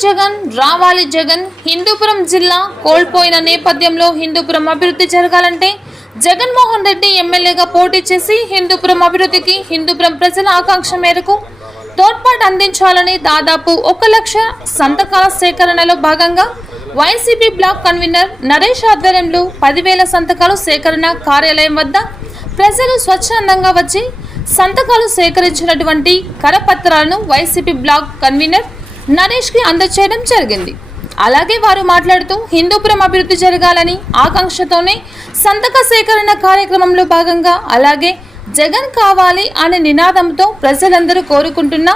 జగన్ రావాలి జగన్ హిందూపురం జిల్లా కోల్పోయిన నేపథ్యంలో హిందూపురం అభివృద్ధి జరగాలంటే జగన్మోహన్ రెడ్డి ఎమ్మెల్యేగా పోటీ చేసి హిందూపురం అభివృద్ధికి హిందూపురం ప్రజల ఆకాంక్ష మేరకు తోడ్పాటు అందించాలని దాదాపు ఒక లక్ష సంతకాల సేకరణలో భాగంగా వైసీపీ బ్లాక్ కన్వీనర్ నరేష్ ఆధ్వర్యంలో పదివేల సంతకాలు సేకరణ కార్యాలయం వద్ద ప్రజలు స్వచ్ఛందంగా వచ్చి సంతకాలు సేకరించినటువంటి కరపత్రాలను వైసీపీ బ్లాక్ కన్వీనర్ నరేష్కి అందచేయడం జరిగింది. అలాగే వారు మాట్లాడుతూ హిందూపురం అభివృద్ధి జరగాలని ఆకాంక్షతోనే సంతక సేకరణ కార్యక్రమంలో భాగంగా అలాగే జగన్ కావాలి అనే నినాదంతో ప్రజలందరూ కోరుకుంటున్న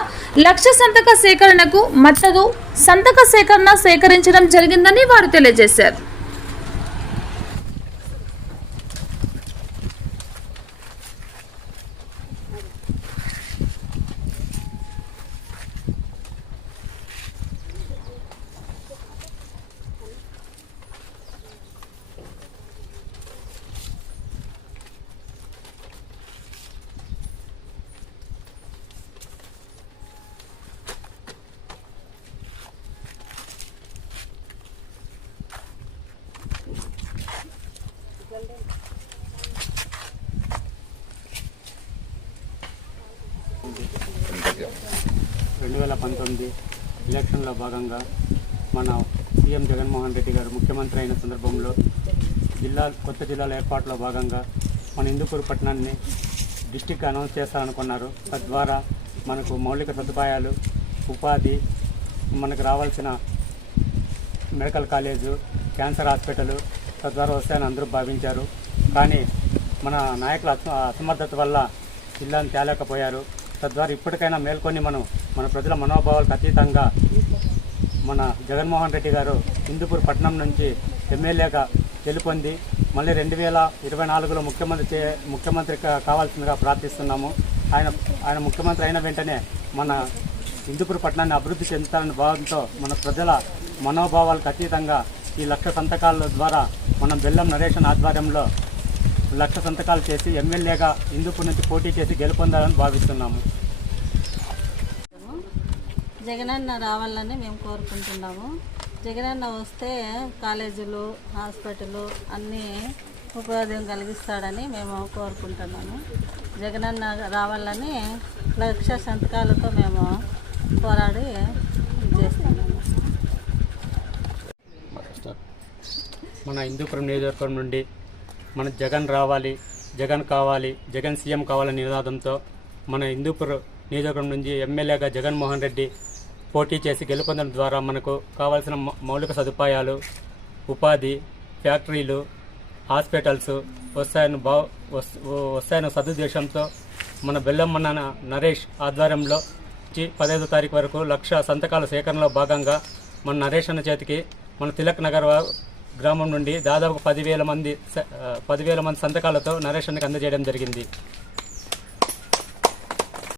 లక్ష సంతక సేకరణకు మద్దతు సంతక సేకరణ సేకరించడం జరిగిందని వారు తెలియజేశారు. రెండు వేల పంతొమ్మిది ఎలక్షన్లో భాగంగా మన సీఎం జగన్మోహన్ రెడ్డి గారు ముఖ్యమంత్రి అయిన సందర్భంలో జిల్లా కొత్త జిల్లాల ఏర్పాటులో భాగంగా మన హిందూపూర్ పట్టణాన్ని డిస్టిక్ అనౌన్స్ చేస్తారనుకున్నారు తద్వారా మనకు మౌలిక సదుపాయాలు ఉపాధి మనకు రావాల్సిన మెడికల్ కాలేజు క్యాన్సర్ హాస్పిటల్ తద్వారా వస్తాయని అందరూ భావించారు. కానీ మన నాయకుల అసమర్థత వల్ల జిల్లాను తేలేకపోయారు. తద్వారా ఇప్పటికైనా మేల్కొని మనం మన ప్రజల మనోభావాలకు అతీతంగా మన జగన్మోహన్ రెడ్డి గారు హిందూపూర్ పట్టణం నుంచి ఎమ్మెల్యేగా గెలుపొంది మళ్ళీ రెండు వేల ఇరవై నాలుగులో ముఖ్యమంత్రి చే ముఖ్యమంత్రి కావాల్సిందిగా ప్రార్థిస్తున్నాము. ఆయన ఆయన ముఖ్యమంత్రి అయిన వెంటనే మన హిందూపూర్ పట్టణాన్ని అభివృద్ధి చెందుతారనే భావంతో మన ప్రజల మనోభావాలకు అతీతంగా ఈ లక్ష సంతకాల ద్వారా మనం బెల్లం నరేషన్ ఆధ్వర్యంలో లక్ష సంతకాలు చేసి ఎమ్మెల్యేగా హిందూపూర్ నుంచి పోటీ చేసి గెలుపొందాలని భావిస్తున్నాము. జగనన్న రావాలని మేము కోరుకుంటున్నాము. జగనన్న వస్తే కాలేజీలు హాస్పిటల్ అన్నీ ఉపాధి కలిగిస్తాడని మేము కోరుకుంటున్నాము. జగనన్న రావాలని లక్ష సంతకాలతో మేము పోరాడి చేస్తున్నాము. మన హిందూపురం నియోజకవర్గం నుండి మన జగన్ రావాలి జగన్ కావాలి జగన్ సీఎం కావాలనే నినాదంతో మన హిందూపురం నియోజకవర్గం నుంచి ఎమ్మెల్యేగా జగన్మోహన్ రెడ్డి పోటీ చేసి గెలుపొందడం ద్వారా మనకు కావాల్సిన మౌలిక సదుపాయాలు ఉపాధి ఫ్యాక్టరీలు హాస్పిటల్స్ వస్తాయని బా వస్తాయని వస్తాయన్న సదుద్దేశంతో మన బెల్లమ్మన్న నరేష్ ఆధ్వర్యంలో పదహైదు తారీఖు వరకు లక్ష సంతకాల సేకరణలో భాగంగా మన నరేష్ అన్న చేతికి మన తిలక్ నగర్ గ్రామం నుండి దాదాపు పదివేల మంది పదివేల మంది సంతకాలతో నరేషన్కి అందజేయడం జరిగింది.